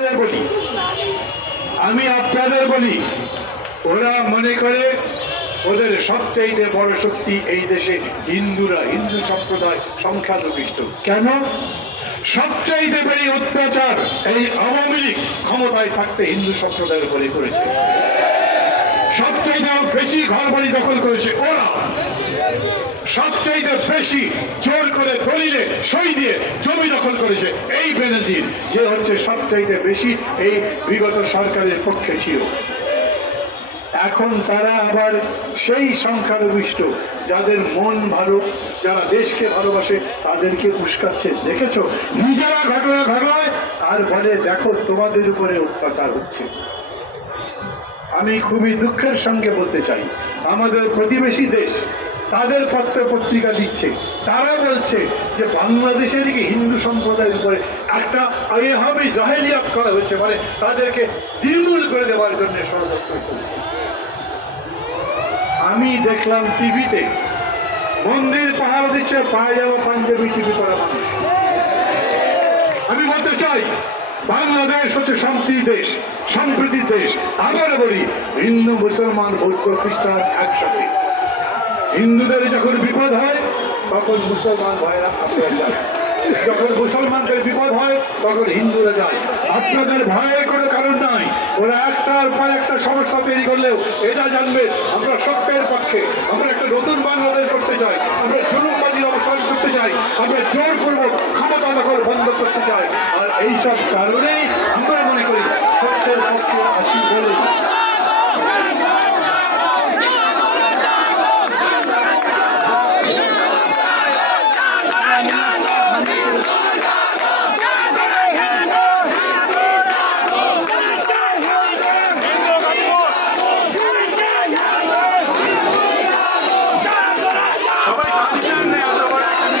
বলি। আমি আপনাদের বলি, ওরা মনে করে ওদের সবচেয়ে বড় শক্তি এই দেশে হিন্দুরা, হিন্দু সম্প্রদায় সংখ্যালঘিষ্ঠ কেন? সবচাইতে বেশি অত্যাচার এই আওয়ামী লীগ ক্ষমতায় থাকতে হিন্দু সম্প্রদায়ের উপরে করেছে। সবচাইতে বেশি ঘর বাড়ি দখল করেছে, ওরা সবচাইতে বেশি জোর করে দলিলে সই দিয়ে জমি দখল করেছে। এই বেনজির যে হচ্ছে সবচাইতে বেশি এই বিগত সরকারের পক্ষে ছিল। এখন তারা আবার সেই সংখ্যালঘিষ্ঠ যাদের মন ভালো, যারা দেশকে ভালোবাসে, তাদেরকে উস্কাচ্ছে। দেখেছ? নিজেরা ঘটনা ঘটায় আর বলে, দেখো, তোমাদের উপরে অত্যাচার হচ্ছে। আমি খুবই দুঃখের সঙ্গে বলতে চাই। আমাদের প্রতিবেশী দেশ, তাদের পত্র পত্রিকা দিচ্ছে তারা বলছে যে বাংলাদেশের দিকে হিন্দু সম্প্রদায়ের উপরে একটা এভাবে জাহেলিয়াত করা হচ্ছে মানে তাদেরকে নির্মূল করে দেওয়ার জন্য ষড়যন্ত্র চলছে। আমি দেখলাম টিভিতে, মন্দির পাহাড় দিচ্ছে, পায়জামা, পাঞ্জাবি টিভি করা মানুষ। আমি বলতে চাই বাংলাদেশ হচ্ছে শান্তির দেশ সম্প্রীতির দেশ। আবার বলি, হিন্দু, মুসলমান, বৌদ্ধ, খ্রিস্টান একসাথে। হিন্দুদের যখন বিপদ হয়, তখন মুসলমান যখন মুসলমানদের বিপদ হয়, তখন হিন্দুরা যায়। আপনাদের ভয়ের কোনো কারণ নাই। ওরা একটার পর একটা সমস্যা তৈরি করলেও এটা জানবে, আমরা সত্যের পক্ষে, আমরা একটা নতুন বাংলাদেশ করতে চাই, আমরা জুলুমবাজির অবসান করতে চাই, আমরা জোরপূর্বক ক্ষমতা দখল বন্ধ করতে চাই। এইসব কারণেই আমরা মনে করি সত্যের পক্ষে আসি বলে সবাই কাঁদছেন না, এত বড় একটা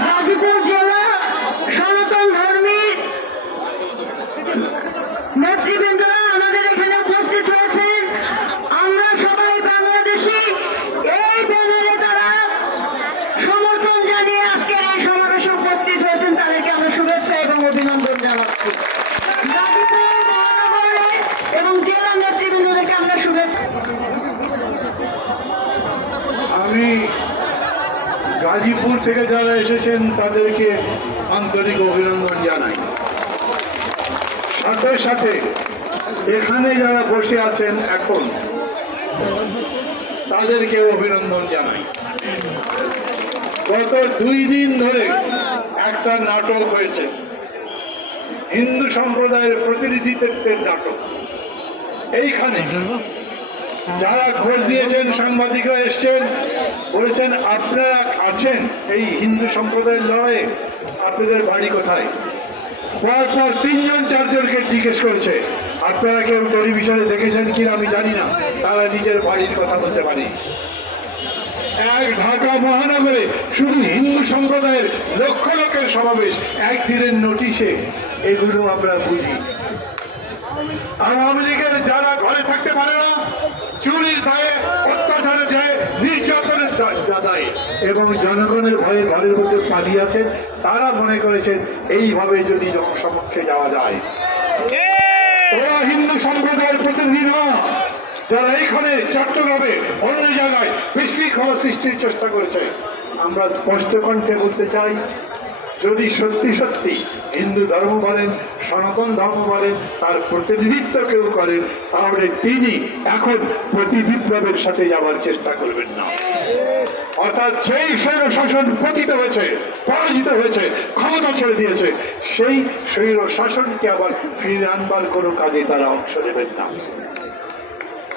গাজীপুর জেলা সনাতন ধর্মী নেতৃবৃন্দরা আমাদের এখানে উপস্থিত হয়েছেন আমরা সবাই বাংলাদেশি এই ব্যানারে তারা সমর্থন জানিয়ে আজকের এই সমাবেশে উপস্থিত হয়েছেন তাদেরকে আমরা শুভেচ্ছা এবং অভিনন্দন জানাচ্ছি গাজীপুর মহানগরে এবং জেলা নেতৃবৃন্দদেরকে আমরা শুভেচ্ছা আমি গাজীপুর থেকে যারা এসেছেন, তাদেরকে আন্তরিক অভিনন্দন জানাই। সাথে সাথে এখানে যারা বসে আছেন এখন, তাদেরকে অভিনন্দন জানাই। গত দুই দিন ধরে একটা নাটক হয়েছে, হিন্দু সম্প্রদায়ের প্রতিনিধিত্বের নাটক। এইখানে যারা খোঁজ দিয়েছেন সাংবাদিকরা এসছেন, বলেছেন, আপনারা আছেন এই হিন্দু সম্প্রদায়ের লড়াইয়ে, আপনাদের বাড়ি কোথায়? পরপর তিনজন, চারজনকে জিজ্ঞেস করেছে, আপনারা কেউ টেলিভিশনে দেখেছেন কিনা আমি জানি না, তারা নিজের বাড়ির কথা বলতে পারি। এক ঢাকা মহানগরে শুধু হিন্দু সম্প্রদায়ের লক্ষ লোকের সমাবেশ, একদিনের নোটিশে, এগুলো আমরা বুঝি। আওয়ামী লীগের যারা ঘরে থাকতে পারে না চুরির দায়ে অত্যাচারের দায়ে নির্যাতনের দায়ে এবং জনগণের ভয়ে ঘরের মধ্যে পালিয়ে আছেন, তারা মনে করেছেন এইভাবে যদি জনসমক্ষে যাওয়া যায়। ওরা হিন্দু সম্প্রদায়ের প্রতিনিধি না। যারা এইখানে চট্টগ্রামে অন্য জায়গায় বিশৃঙ্খলা সৃষ্টির চেষ্টা করেছে। আমরা স্পষ্ট কণ্ঠে বলতে চাই যদি সত্যি সত্যি হিন্দু ধর্ম বলেন, সনাতন ধর্ম বলেন, তার প্রতিনিধিত্ব কেউ করেন, তাহলে তিনি এখন প্রতি বিপ্লবের সাথে যাওয়ার চেষ্টা করবেন না। অর্থাৎ যেই স্বৈর শাসন পতিত হয়েছে, পরাজিত হয়েছে, ক্ষমতা ছেড়ে দিয়েছে, সেই স্বৈর শাসনকে আবার ফিরে আনবার কোনো কাজে তারা অংশ নেবেন না।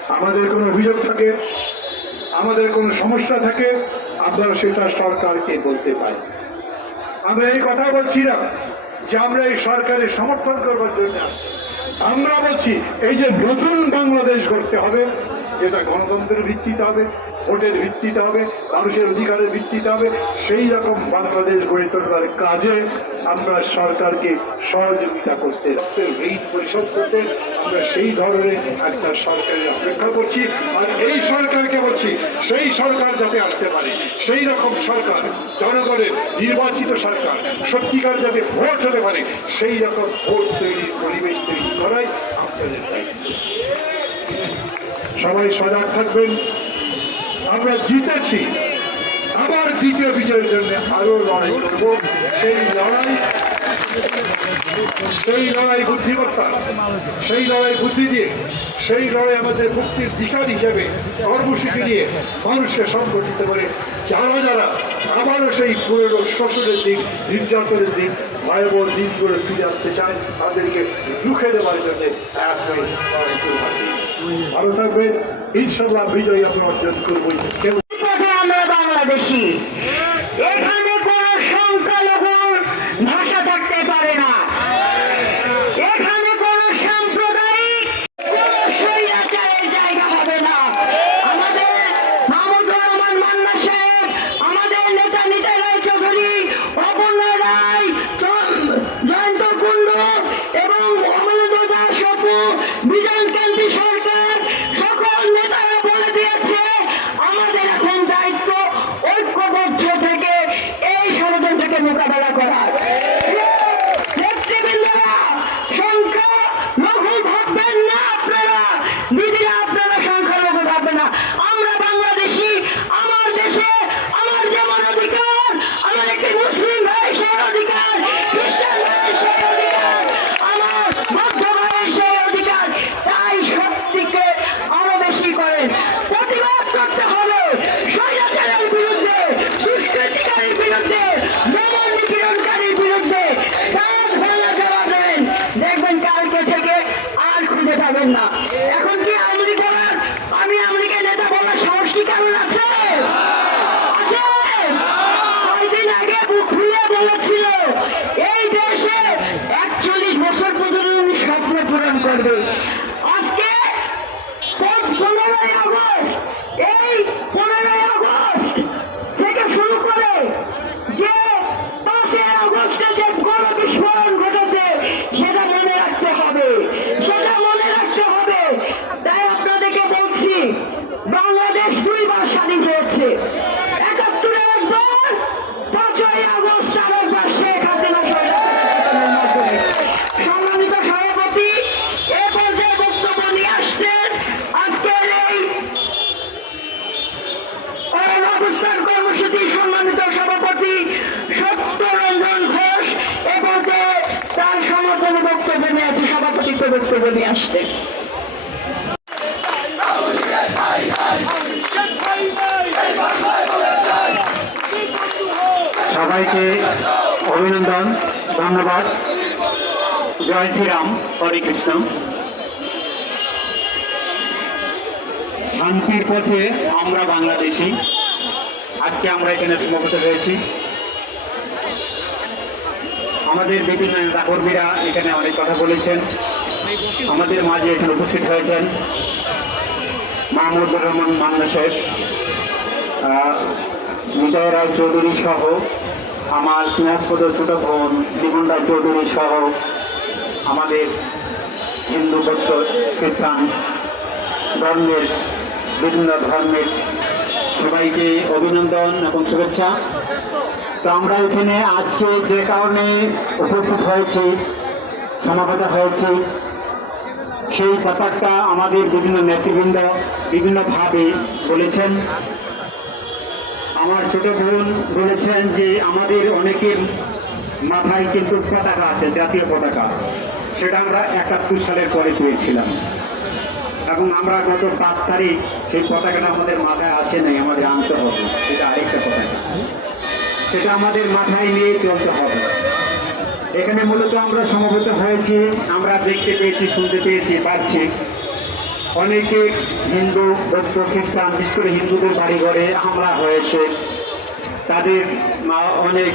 আমাদের কোনো অভিযোগ থাকে? আমাদের কোনো সমস্যা থাকে? আমরা সেটা সরকারকে বলতে পারি। আমরা এই কথা বলছি না যে আমরা এই সরকারের সমর্থন করবার জন্য। আমরা বলছি, এই যে নতুন বাংলাদেশ করতে হবে যেটা গণতন্ত্রের ভিত্তিতে হবে, ভোটের ভিত্তিতে হবে, মানুষের অধিকারের ভিত্তিতে হবে। সেই রকম বাংলাদেশ গড়ে তোলার কাজে আমরা সরকারকে সহযোগিতা করতে রক্তের ঋণ পরিশোধ করতে আমরা সেই ধরনের একটা সরকারের অপেক্ষা করছি। আর এই সরকারকে বলছি, সেই সরকার যাতে আসতে পারে, সেই রকম সরকার, জনগণের নির্বাচিত সরকার, সত্যিকার যাতে ভোট হতে পারে, সেই রকম ভোট তৈরির পরিবেশ তৈরি করাই আপনাদের দায়িত্ব। সবাই সজাগ থাকবেন। আমরা জিতেছি। আবার দ্বিতীয় বিজয়ের জন্য আরও লড়াই করব। সেই লড়াই সেই লড়াই বুদ্ধিমত্তা, সেই লড়াই বুদ্ধি দিয়ে, সেই লড়াই আমাদের মুক্তির দিশা হিসেবে কর্মসূচি দিয়ে মানুষকে সংগঠিত করে, যারা যারা আবারও সেই পুরনো শোষণের দিন, নির্যাতনের দিন, ভয়াবহ দিনগুলো ফিরে আসতে চায়, তাদেরকে রুখে দেওয়ার জন্য এক হয়ে ভালো থাকবেন। ইনশাল্লাহ বিজয় আমরা অর্জন করব। আমরা বাংলাদেশি। সভাপতিত্ব বক্তব্য আসছেন সবাইকে অভিনন্দন, ধন্যবাদ। জয় শ্রীরাম, হরে কৃষ্ণ। শান্তির পথে আমরা বাংলাদেশি। আজকে আমরা এখানে সমবেত হয়েছি। আমাদের বিভিন্ন নেতা কর্মীরা এখানে অনেক কথা বলেছেন। আমাদের মাঝে এখানে উপস্থিত হয়েছেন মাহমুদুর রহমান মান্না সাহেব নিতাই রায় চৌধুরী সহ আমার স্নেহাস্পদ ছোট বোন লিমন রায় চৌধুরী সহ আমাদের হিন্দু, বৌদ্ধ, খ্রিস্টান ধর্মের বিভিন্ন ধর্মের সবাইকে অভিনন্দন এবং শুভেচ্ছা। তো আমরা এখানে আজকে যে কারণে উপস্থিত হয়েছি, সমাবেত হয়েছি সেই ব্যাপারটা আমাদের বিভিন্ন নেতৃবৃন্দ বিভিন্নভাবে বলেছেন। আমার ছোট বোন বলেছেন যে, আমাদের অনেকের মাথায় কিন্তু পতাকা আছে, জাতীয় পতাকা। সেটা আমরা একাত্তর সালের পরে পেয়েছিলাম। এবং আমরা গত পাঁচ তারিখ সেই পতাকাটা আমাদের মাথায় আসে নাই, আমাদের আনতে হবে। সেটা আরেকটা পতাকা। সেটা আমাদের মাথায় নিয়ে চলতে হবে। এখানে মূলত আমরা সমবেত হয়েছি, আমরা দেখতে পেয়েছি, শুনতে পেয়েছি পাচ্ছি অনেকে হিন্দু, বৌদ্ধ, খ্রিস্টান, বিশেষ করে হিন্দুদের বাড়ি ঘরে হামলা হয়েছে। তাদের অনেক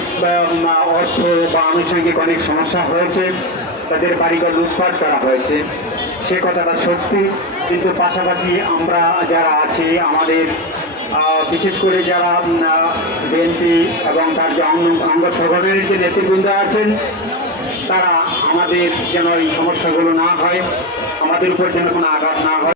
অর্থ বা আনুষঙ্গিক অনেক সমস্যা হয়েছে। তাদের বাড়িঘর লুটপাট করা হয়েছে। সে কথাটা সত্যি, কিন্তু পাশাপাশি আমরা যারা আছি, আমাদের বিশেষ করে যারা বিএনপি এবং তার যে অঙ্গ সংগঠনের যে নেতৃবৃন্দ আছেন, তারা আমাদের যেন এই সমস্যাগুলো না হয়, আমাদের উপর যেন কোনো আঘাত না হয়।